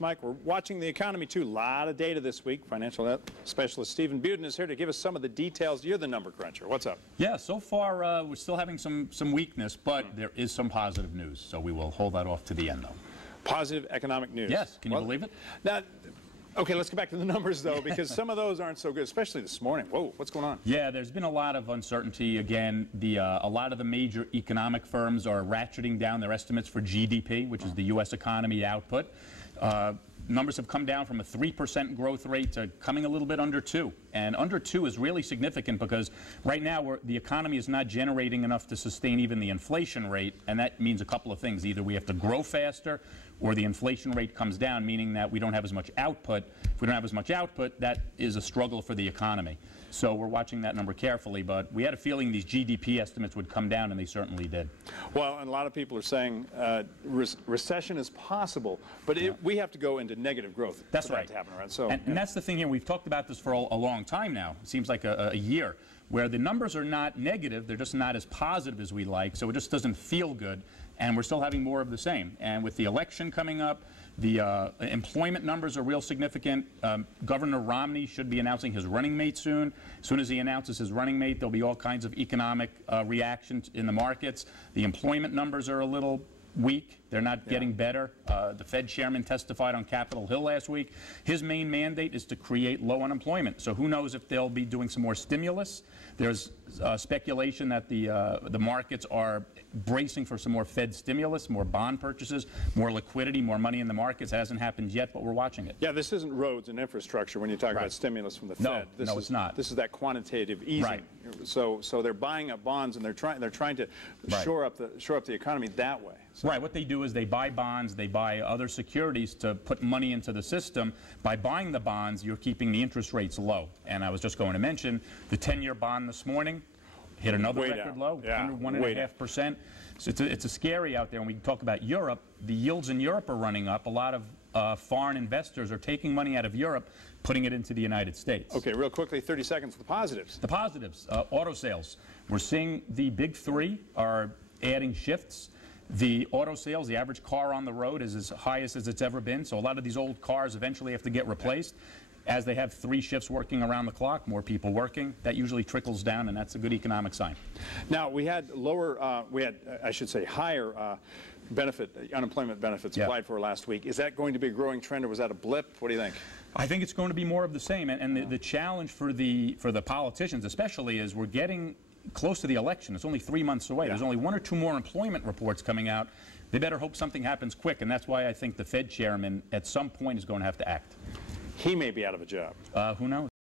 Mike, we're watching the economy too. A lot of data this week. Financial specialist Stephen Budin is here to give us some of the details. You're the number cruncher. What's up? Yeah, so far we're still having some weakness, but there is some positive news. So we will hold that off to the end, though. Positive economic news. Yes. Can you believe it? Now, okay, let's get back to the numbers, though, because some of those aren't so good, especially this morning. Whoa, what's going on? Yeah, there's been a lot of uncertainty. Again, a lot of the major economic firms are ratcheting down their estimates for GDP, which is the U.S. economy output. Numbers have come down from a 3% growth rate to coming a little bit under 2. And under 2 is really significant because right now the economy is not generating enough to sustain even the inflation rate, and that means a couple of things. Either we have to grow faster or the inflation rate comes down, meaning that we don't have as much output. If we don't have as much output, that is a struggle for the economy. So we're watching that number carefully, but we had a feeling these GDP estimates would come down, and they certainly did. Well, and a lot of people are saying recession is possible, but we have to go into negative growth. That's right. To happen, right? So, and that's the thing here. We've talked about this for a long time now. It seems like a year, where the numbers are not negative. They're just not as positive as we like, so it just doesn't feel good, and we're still having more of the same. And with the election coming up, the employment numbers are real significant. Governor Romney should be announcing his running mate soon. As soon as he announces his running mate, there'll be all kinds of economic reactions in the markets. The employment numbers are a little weak. They're not getting better. The Fed chairman testified on Capitol Hill last week. His main mandate is to create low unemployment. So who knows if they'll be doing some more stimulus. There's speculation that the markets are bracing for some more Fed stimulus, more bond purchases, more liquidity, more money in the markets. That hasn't happened yet, but we're watching it. Yeah, this isn't roads and infrastructure when you talk about stimulus from the Fed. No, it's not. This is that quantitative easing. Right. So they're buying up bonds and they're trying to shore up the economy that way. So. Right. What they do is they buy bonds, they buy other securities to put money into the system. By buying the bonds, you're keeping the interest rates low. And I was just going to mention the 10-year bond this morning hit another record low, 1.5%. So it's a scary out there. When we talk about Europe, the yields in Europe are running up. A lot of foreign investors are taking money out of Europe, putting it into the United States. Okay, real quickly, 30 seconds, the positives. The positives, auto sales. We're seeing the big three are adding shifts. The auto sales, the average car on the road is as highest as it's ever been. So a lot of these old cars eventually have to get replaced. As they have 3 shifts working around the clock, more people working, that usually trickles down, and that's a good economic sign. Now, we had I should say, higher unemployment benefits applied for last week. Is that going to be a growing trend, or was that a blip? What do you think? I think it's going to be more of the same, and the challenge for the politicians especially is we're getting close to the election. It's only 3 months away. There's only 1 or 2 more employment reports coming out. They better hope something happens quick, and that's why I think the Fed chairman at some point is going to have to act. He may be out of a job. Who knows?